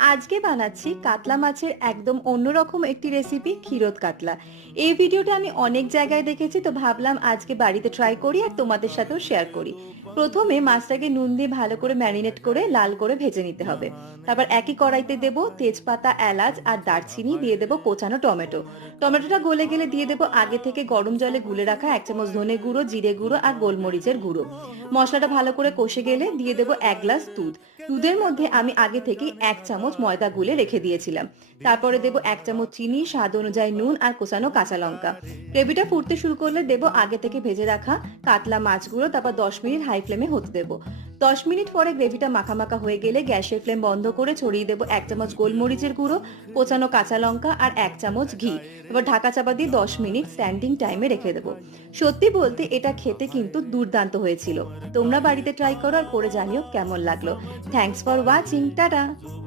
আজকে বানাচ্ছি কাতলা মাছের একদম অন্যরকম একটি রেসিপি, ক্ষীরোদ কাতলা। এই ভিডিওটা আমি অনেক জায়গায় দেখেছি, তো ভাবলাম আজকে বাড়িতে ট্রাই করি আর তোমাদের সাথেও শেয়ার করি। প্রথমে মাছটাকে নুন দিয়ে ভালো করে ম্যারিনেট করে লাল করে ভেজে নিতে হবে। তারপর একই কড়াইতে দেব তেজপাতা, এলাচ আর দারচিনি, দিয়ে দেব কোচানো টমেটো। টমেটোটা গলে গেলে দিয়ে দেব আগে থেকে গরম জলে গুলে রাখা 1 চামচ ধনে গুঁড়ো, জিরে গুঁড়ো আর গোলমরিচের গুঁড়ো। মশলাটা ভালো করে কষে গেলে দিয়ে দেব 1 গ্লাস দুধ। দুধের মধ্যে আমি আগে থেকেই 1 চামচ ময়দা গুলে রেখে দিয়েছিলাম। তারপরে দেব 1 চামচ চিনি, স্বাদ অনুযায়ী নুন আর কোচানো কাঁচা লঙ্কা। গ্রেভিটা ফুটতে শুরু করলে দেব আগে থেকে ভেজে রাখা কাতলা মাছগুলো। তারপর 10 মিনিট হাই ফ্লেমে হতে দেব। 10 মিনিট পরে গ্রেভিটা মাখা মাখা হয়ে গেলে গ্যাসের ফ্লেম বন্ধ করে ছড়িয়ে দেব 1 চামচ গোলমরিচের গুঁড়ো, কোচানো কাঁচা লঙ্কা আর 1 চামচ ঘি। এবার ঢাকা চাপা দিয়ে 10 মিনিট স্ট্যান্ডিং টাইমে রেখে দেবো। সত্যি বলতে এটা খেতে কিন্তু দুর্দান্ত হয়েছিল। তোমরা বাড়িতে ট্রাই করো আর করে জানিও কেমন লাগলো। Thanks for watching, tata.